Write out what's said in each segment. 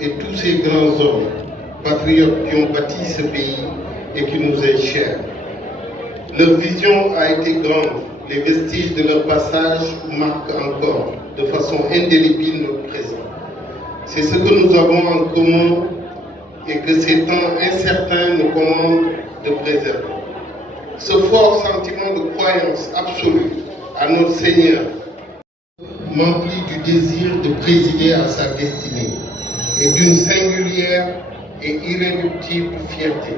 et tous ces grands hommes, patriotes qui ont bâti ce pays et qui nous est cher. Leur vision a été grande, les vestiges de leur passage marquent encore de façon indélébile notre présent. C'est ce que nous avons en commun et que ces temps incertains nous commandent de préserver. Ce fort sentiment de croyance absolue à notre Seigneur m'emplit du désir de présider à sa destinée et d'une singulière et irréductible fierté,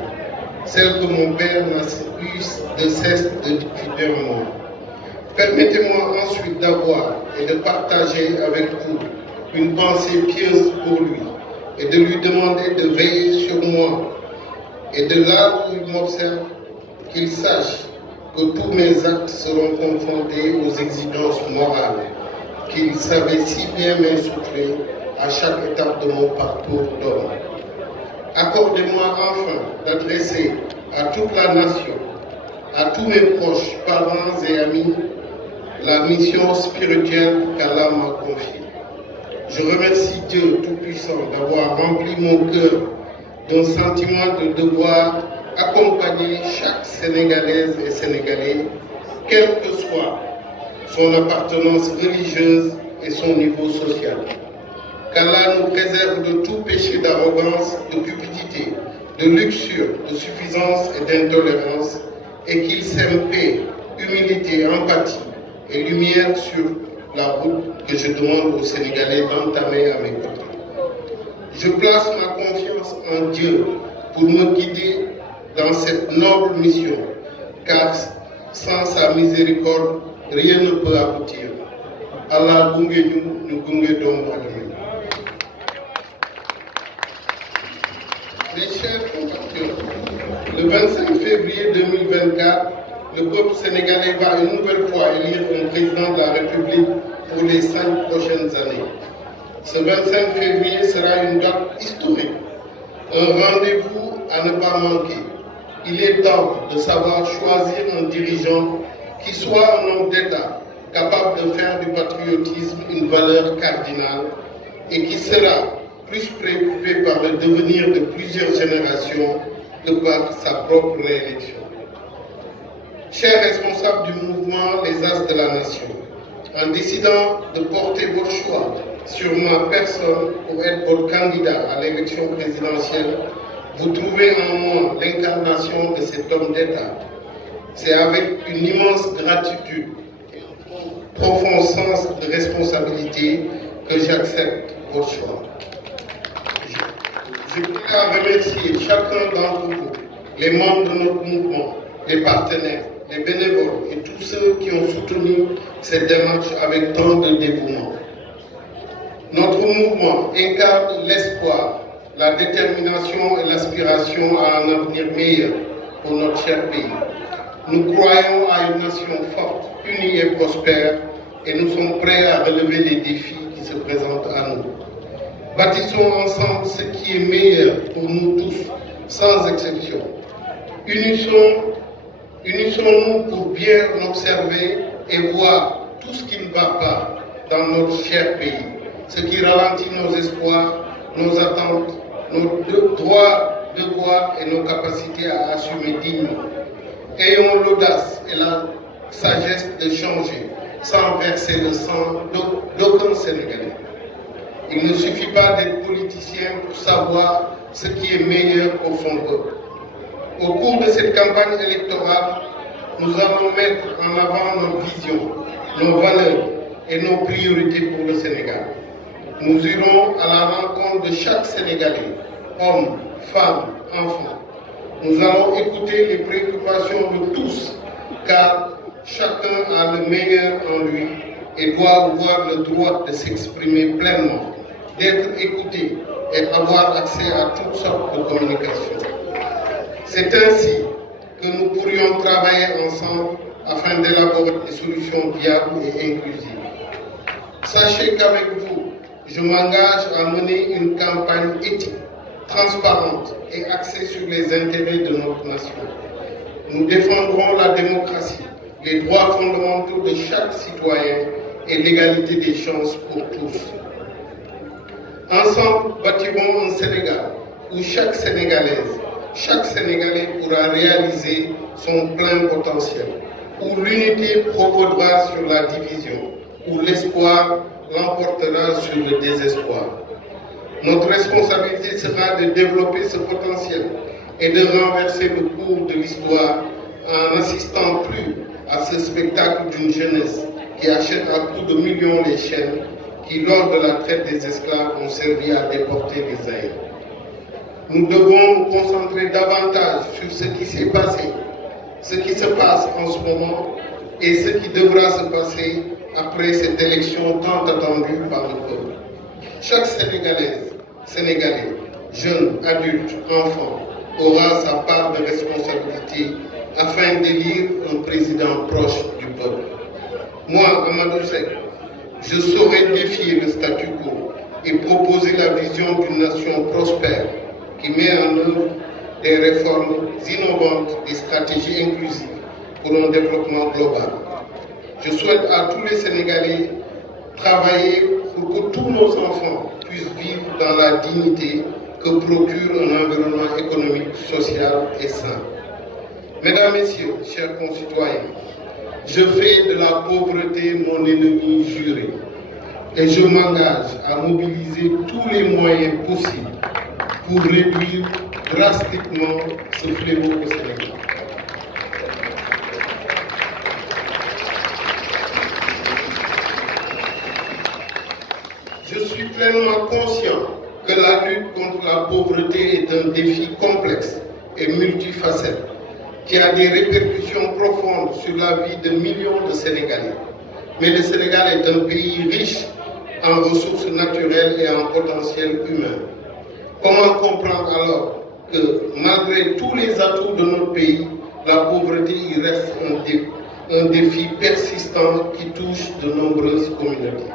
celle que mon Père n'a eu de cesse de diffuser en moi. Permettez-moi ensuite d'avoir et de partager avec vous une pensée pieuse pour lui et de lui demander de veiller sur moi et de là où il m'observe, qu'il sache que tous mes actes seront confrontés aux exigences morales qu'il savait si bien m'insuffler à chaque étape de mon parcours d'homme. Accordez-moi enfin d'adresser à toute la nation, à tous mes proches, parents et amis, la mission spirituelle qu'Allah m'a confiée. Je remercie Dieu Tout-Puissant d'avoir rempli mon cœur d'un sentiment de devoir accompagner chaque Sénégalaise et Sénégalais, quelle que soit son appartenance religieuse et son niveau social. Qu'Allah nous préserve de tout péché d'arrogance, de cupidité, de luxure, de suffisance et d'intolérance, et qu'il sème paix, humilité, empathie et lumière sur la route que je demande aux Sénégalais d'entamer à mes côtés. Je place ma confiance en Dieu pour me guider dans cette noble mission, car sans sa miséricorde, rien ne peut aboutir. Allah gunge ñu gunge doomu adama. Mes chers compatriotes, le 25 février 2024, le peuple sénégalais va une nouvelle fois élire un président de la République pour les 5 prochaines années. Ce 25 février sera une date historique, un rendez-vous à ne pas manquer. Il est temps de savoir choisir un dirigeant qui soit un homme d'État capable de faire du patriotisme une valeur cardinale et qui sera plus préoccupé par le devenir de plusieurs générations que par sa propre réélection. Chers responsables du mouvement Les As de la Nation, en décidant de porter votre choix sur ma personne pour être votre candidat à l'élection présidentielle, vous trouvez en moi l'incarnation de cet homme d'État. C'est avec une immense gratitude et un profond sens de responsabilité que j'accepte votre choix. Je tiens à remercier chacun d'entre vous, les membres de notre mouvement, les partenaires, les bénévoles et tous ceux qui ont soutenu cette démarche avec tant de dévouement. Notre mouvement incarne l'espoir, la détermination et l'aspiration à un avenir meilleur pour notre cher pays. Nous croyons à une nation forte, unie et prospère, et nous sommes prêts à relever les défis qui se présentent à nous. Bâtissons ensemble ce qui est meilleur pour nous tous, sans exception. Unissons-nous pour bien observer et voir tout ce qui ne va pas dans notre cher pays, ce qui ralentit nos espoirs, nos attentes, nos droits, devoirs et nos capacités à assumer dignement. Ayons l'audace et la sagesse de changer sans verser le sang d'aucun Sénégalais. Il ne suffit pas d'être politicien pour savoir ce qui est meilleur pour son peuple. Au cours de cette campagne électorale, nous allons mettre en avant nos visions, nos valeurs et nos priorités pour le Sénégal. Nous irons à la rencontre de chaque Sénégalais, hommes, femmes, enfants. Nous allons écouter les préoccupations de tous, car chacun a le meilleur en lui et doit avoir le droit de s'exprimer pleinement, d'être écouté et d'avoir accès à toutes sortes de communications. C'est ainsi que nous pourrions travailler ensemble afin d'élaborer des solutions viables et inclusives. Sachez qu'avec vous, je m'engage à mener une campagne éthique, transparente et axée sur les intérêts de notre nation. Nous défendrons la démocratie, les droits fondamentaux de chaque citoyen et l'égalité des chances pour tous. Ensemble, bâtirons un Sénégal où chaque Sénégalaise, chaque Sénégalais pourra réaliser son plein potentiel, où l'unité prévaudra sur la division, où l'espoir l'emportera sur le désespoir. Notre responsabilité sera de développer ce potentiel et de renverser le cours de l'histoire en n'assistant plus à ce spectacle d'une jeunesse qui achète à coups de millions les chaînes qui, lors de la traite des esclaves, ont servi à déporter les aïeux. Nous devons nous concentrer davantage sur ce qui s'est passé, ce qui se passe en ce moment et ce qui devra se passer après cette élection tant attendue par le peuple. Chaque Sénégalaise, Sénégalais, jeune, adulte, enfant, aura sa part de responsabilité afin d'élire un président proche du peuple. Moi, Amadou Seck, je saurai défier le statu quo et proposer la vision d'une nation prospère qui met en œuvre des réformes innovantes et stratégies inclusives pour un développement global. Je souhaite à tous les Sénégalais travailler pour que tous nos enfants puissent vivre dans la dignité que procure un environnement économique, social et sain. Mesdames, Messieurs, chers concitoyens, je fais de la pauvreté mon ennemi juré et je m'engage à mobiliser tous les moyens possibles pour réduire drastiquement ce fléau au Sénégal. Je suis pleinement conscient que la lutte contre la pauvreté est un défi complexe et multifacette qui a des répercussions profondes sur la vie de millions de Sénégalais. Mais le Sénégal est un pays riche en ressources naturelles et en potentiel humain. Comment comprendre alors que malgré tous les atouts de notre pays, la pauvreté y reste un défi persistant qui touche de nombreuses communautés?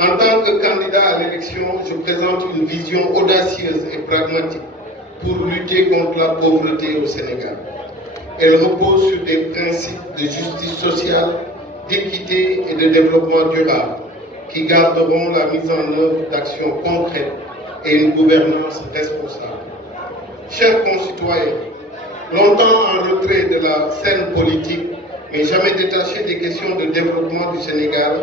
En tant que candidat à l'élection, je présente une vision audacieuse et pragmatique pour lutter contre la pauvreté au Sénégal. Elle repose sur des principes de justice sociale, d'équité et de développement durable qui garderont la mise en œuvre d'actions concrètes et une gouvernance responsable. Chers concitoyens, longtemps en retrait de la scène politique, mais jamais détaché des questions de développement du Sénégal,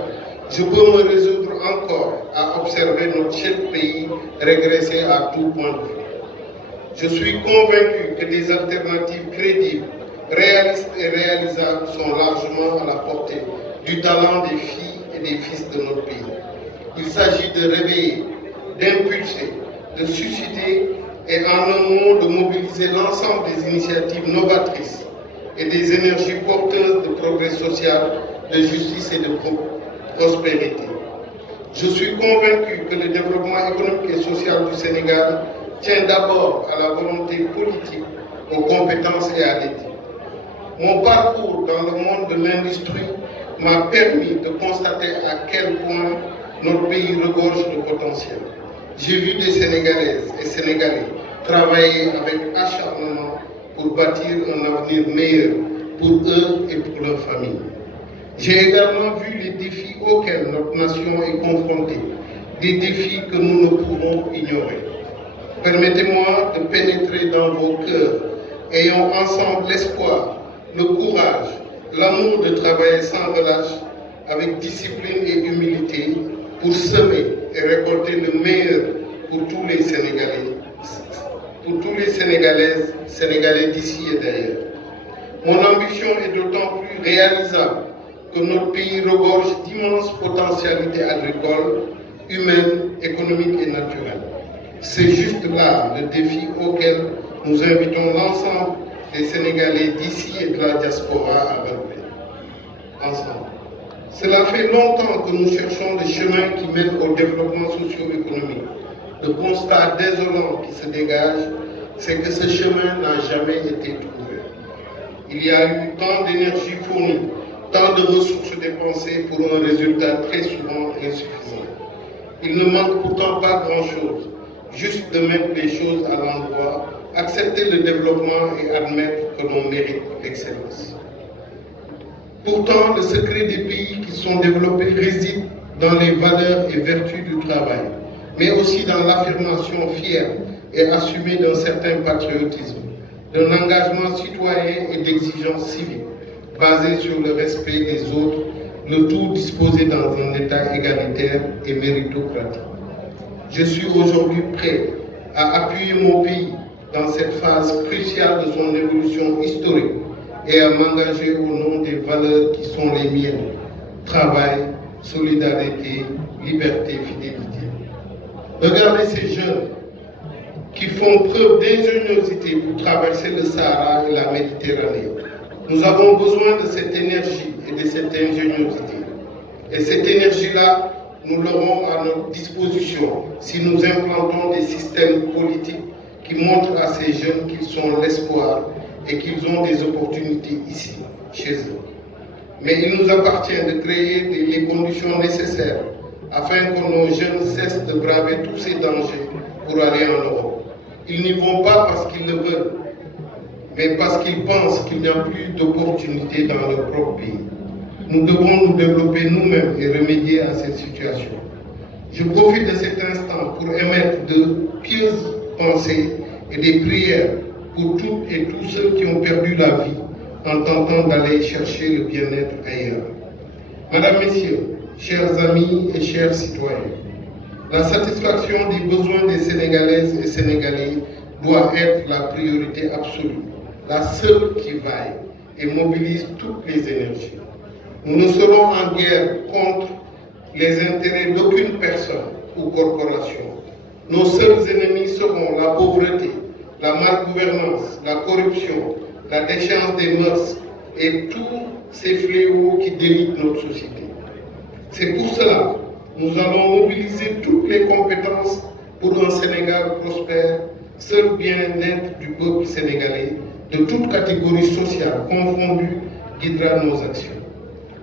je peux me résoudre encore à observer notre cher pays régresser à tout point de vue. Je suis convaincu que des alternatives crédibles, réalistes et réalisables sont largement à la portée du talent des filles et des fils de notre pays. Il s'agit de réveiller, d'impulser, de susciter et en un mot de mobiliser l'ensemble des initiatives novatrices et des énergies porteuses de progrès social, de justice et de prospérité. Je suis convaincu que le développement économique et social du Sénégal tient d'abord à la volonté politique, aux compétences et à l'éthique. Mon parcours dans le monde de l'industrie m'a permis de constater à quel point notre pays regorge de potentiel. J'ai vu des Sénégalaises et Sénégalais travailler avec acharnement pour bâtir un avenir meilleur pour eux et pour leurs familles. J'ai également vu les défis auxquels notre nation est confrontée, des défis que nous ne pouvons ignorer. Permettez-moi de pénétrer dans vos cœurs, ayons ensemble l'espoir, le courage, l'amour de travailler sans relâche, avec discipline et humilité, pour semer et récolter le meilleur pour tous les Sénégalais, pour tous les Sénégalaises, Sénégalais d'ici et d'ailleurs. Mon ambition est d'autant plus réalisable que notre pays regorge d'immenses potentialités agricoles, humaines, économiques et naturelles. C'est juste là le défi auquel nous invitons l'ensemble des Sénégalais d'ici et de la diaspora à relever. Ensemble. Cela fait longtemps que nous cherchons des chemins qui mènent au développement socio-économique. Le constat désolant qui se dégage, c'est que ce chemin n'a jamais été trouvé. Il y a eu tant d'énergie fournie, tant de ressources dépensées pour un résultat très souvent insuffisant. Il ne manque pourtant pas grand-chose, juste de mettre les choses à l'endroit, accepter le développement et admettre que l'on mérite l'excellence. Pourtant, le secret des pays qui sont développés réside dans les valeurs et vertus du travail, mais aussi dans l'affirmation fière et assumée d'un certain patriotisme, d'un engagement citoyen et d'exigence civique, basé sur le respect des autres, le tout disposé dans un État égalitaire et méritocratique. Je suis aujourd'hui prêt à appuyer mon pays dans cette phase cruciale de son évolution historique et à m'engager au nom des valeurs qui sont les miennes: travail, solidarité, liberté, fidélité. Regardez ces jeunes qui font preuve d'ingéniosité pour traverser le Sahara et la Méditerranée. Nous avons besoin de cette énergie et de cette ingéniosité. Et cette énergie-là, nous l'aurons à notre disposition si nous implantons des systèmes politiques qui montrent à ces jeunes qu'ils sont l'espoir et qu'ils ont des opportunités ici, chez eux. Mais il nous appartient de créer les conditions nécessaires afin que nos jeunes cessent de braver tous ces dangers pour aller en Europe. Ils n'y vont pas parce qu'ils le veulent, mais parce qu'ils pensent qu'il n'y a plus d'opportunités dans leur propre pays. Nous devons nous développer nous-mêmes et remédier à cette situation. Je profite de cet instant pour émettre de pieuses pensées et des prières pour toutes et tous ceux qui ont perdu la vie en tentant d'aller chercher le bien-être ailleurs. Madame, Messieurs, chers amis et chers citoyens, la satisfaction des besoins des Sénégalaises et Sénégalais doit être la priorité absolue, la seule qui vaille et mobilise toutes les énergies. Nous ne serons en guerre contre les intérêts d'aucune personne ou corporation. Nos seuls ennemis seront la pauvreté, la malgouvernance, la corruption, la déchéance des mœurs et tous ces fléaux qui délitent notre société. C'est pour cela que nous allons mobiliser toutes les compétences pour un Sénégal prospère, seul bien-être du peuple sénégalais, de toute catégorie sociale confondue, guidera nos actions.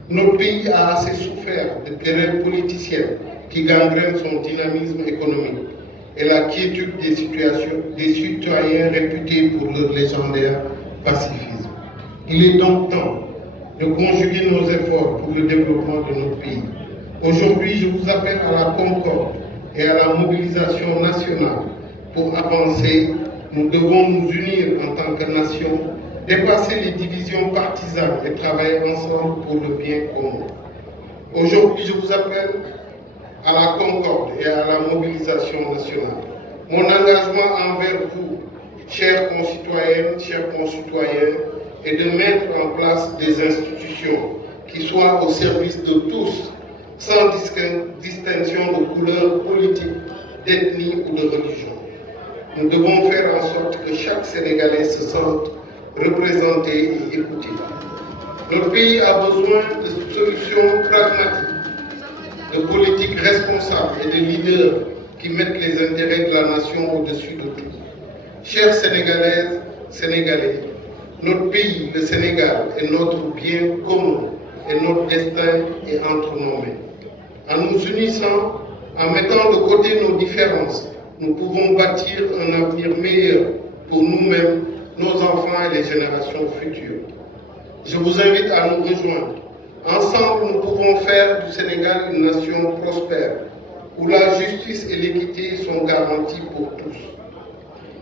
Notre pays a assez souffert de querelles politiciennes qui gangrènent son dynamisme économique et la quiétude des citoyens réputés pour leur légendaire pacifisme. Il est donc temps de conjuguer nos efforts pour le développement de notre pays. Aujourd'hui, je vous appelle à la concorde et à la mobilisation nationale. Pour avancer, nous devons nous unir en tant que nation, dépasser les divisions partisanes et travailler ensemble pour le bien commun. Aujourd'hui, je vous appelle à la concorde et à la mobilisation nationale. Mon engagement envers vous, chères concitoyennes, chers concitoyens, est de mettre en place des institutions qui soient au service de tous, sans distinction de couleur politique, d'ethnie ou de religion. Nous devons faire en sorte que chaque Sénégalais se sente représenté et écouté. Notre pays a besoin de solutions pragmatiques, de politiques responsables et de leaders qui mettent les intérêts de la nation au-dessus de tout. Chères Sénégalaises, Sénégalais, notre pays, le Sénégal, est notre bien commun et notre destin est entre nos mains. En nous unissant, en mettant de côté nos différences, nous pouvons bâtir un avenir meilleur pour nous-mêmes, nos enfants et les générations futures. Je vous invite à nous rejoindre. Ensemble, nous pouvons faire du Sénégal une nation prospère, où la justice et l'équité sont garanties pour tous.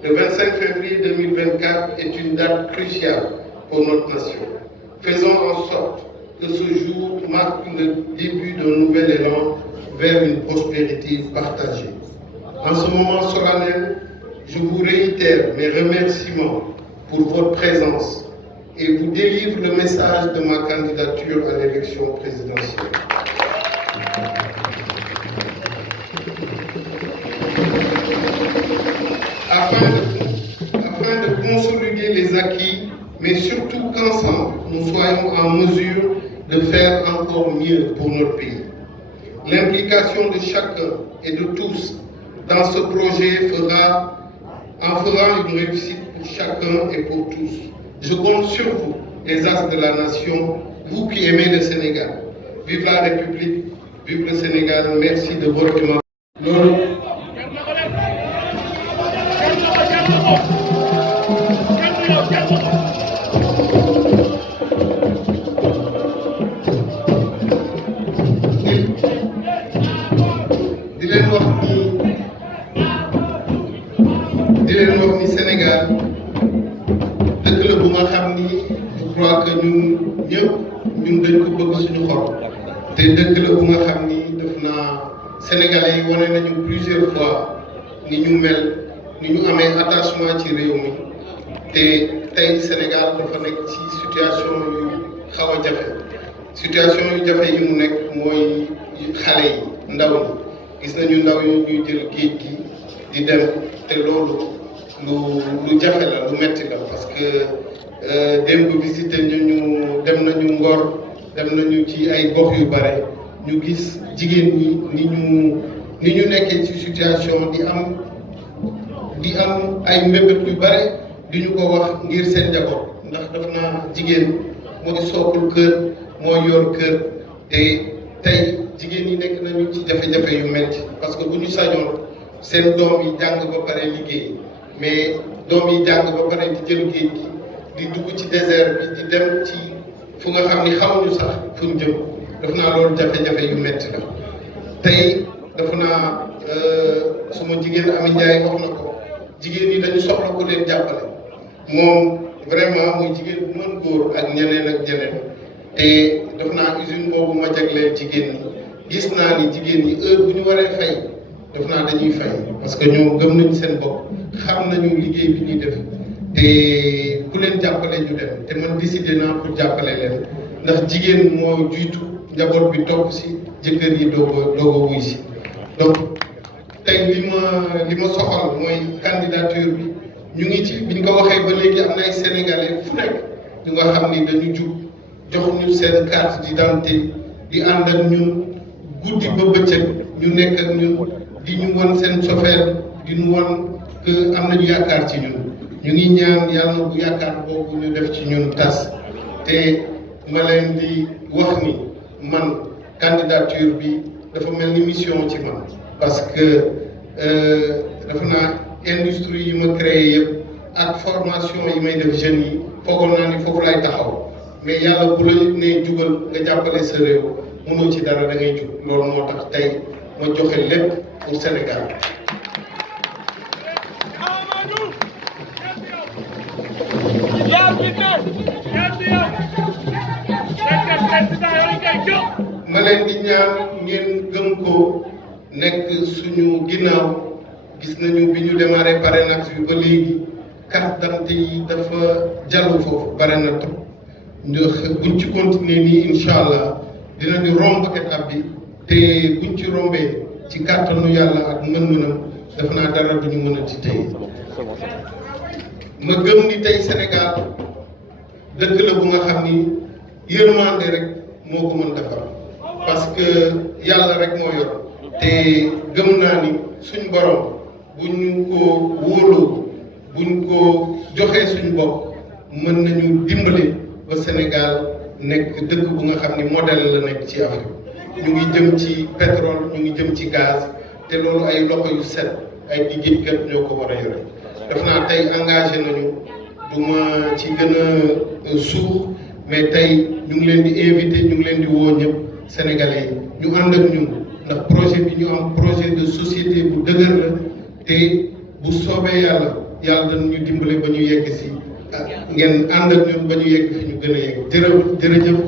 Le 25 février 2024 est une date cruciale pour notre nation. Faisons en sorte que ce jour marque le début d'un nouvel élan vers une prospérité partagée. En ce moment solennel, je vous réitère mes remerciements pour votre présence et vous délivre le message de ma candidature à l'élection présidentielle. Afin de consolider les acquis, mais surtout qu'ensemble, nous soyons en mesure de faire encore mieux pour notre pays. L'implication de chacun et de tous dans ce projet en fera une réussite pour chacun et pour tous. Je compte sur vous, les as de la nation, vous qui aimez le Sénégal. Vive la République, vive le Sénégal, merci de votre humain. di leen wax ni di leen wax ni Sénégal dëkk la bu nga xam ni je crois que ñun ñëpp ñun dañ ko bëgg suñu xol te dëkk la bu nga xam ni def naa Sénégalais yi wane nañu plusieurs fois ni ñu mel ni ñu amee attachement ci réew mi te tey Sénégal dafa nekk ci situation yu xaw a jafe situation yu jafe yi mu nekk mooy xale yi ndaw ñi gis nañu ndaw yi ñuy jël géej gi di dem te loolu lu jafe la lu metti la parce que démb visité ñu dem nañu Ngor dem nañu ci ay gox yu bare ñu gis jigéen ñi ni ñu nekkee ci situation di am ay mbébét yu bare di ñu ko wax ngir seen njaboot ndax daf naa jigéen moo sookul kër moo yor kër te tey jigéen ñi nekk nañu ci jafe-jafe yu metti parce que bu ñu sañoon seen doom yi jàng ba pare liggéey mais doom yi jàng ba pare di jël géej gi di dugg ci désert bi di dem ci fu nga xam ni xamuñu sax fu ñu jëm daf naa loolu jafe-jafe yu metti la tey daf naa suma jigéen Ami Ndiaye wax na ko jigéen ñi dañu soxla ko leen jàppale moom vraiment muy jigéen bu mën góor ak ñeneen ak ñeneen te daf naa usine boobu ma jagleel jigéen ñi gis naa ni jigéen ñi heure bu ñu waree fay daf naa dañuy fay parce que ñoom gëm nañu seen bopp xam nañu liggéey bi ñuy def te ku leen jàppale ñu dem te man décidé naa pour jàppale leen ndax jigéen moo jiitu njaboot bi topp si jëkkër yi doog a wuy si donc tey li ma soxal mooy candidature bi ñu ngi ci biñ ko waxee ba léegi am na ay sénégalais fu nekk ñu nga xam ni dañu jug jox ñu seen carte d'identité di ànd ak ñun guddi ba bëccëg ñu nekk ak ñun di ñu won seen chauffeur di ñu won que am nañu yaakaar ci ñun ñu ngi ñaan yàlla na bu yaakaar boobu ñu def ci ñun tas te ma leen di wax ni man candidature bi dafa mel ni mission ci man parce que dafa naa industrie yi ma créé yëpp ak formation yi may def jeunes yi foogoon naa ni foofu lay taxaw mais yàlla bu la nee jugal nga jàppale sa réew mënoo ci dara da ngay jug loolu moo tax tey ma joxe lépp pour Sénégal. ma leen di ñaan ngeen gëm ko nekk suñu ginnaaw gis nañu bi ñu démarré parrainage bi ba léegi carte d'identité yi dafa jàll foofu bare na trop buñ ci continuer nii incha allah dinañu romb étape bi te buñ ci rombee ci kàttanu yàlla ak mën-mënam def naa dara duñu mën a ci tey ma gëm ni tey Sénégal dëkk la bu nga xam ni yërmande rek moo ko mën defar parce que yàlla rek moo yor te gëm naa ni suñ borom buñ ko wóoloo buñ ko joxee suñ bopp mën nañu dimbali ba Sénégal nekk dëkk bu nga xam ni modèle la nekk ci Afrique ñu ngi jëm ci pétrole ñu ngi jëm ci gaz te loolu ay loxo yu set ay liggéeykat ñoo ko war a yore def naa tey engagé nañu du ma ci gën a suux mais tey ñu ngi leen di invité ñu ngi leen di woo ñëpp sénégalais yi ñu ànd ak ñun ndax projet bi ñu am projet de société bu dëgër la te bu soobee yàlla dañu dimbale ba ñu yegg si ngeen ànd ak ñun ba ñu yegg fi ñu gën a yegg jërëjëf.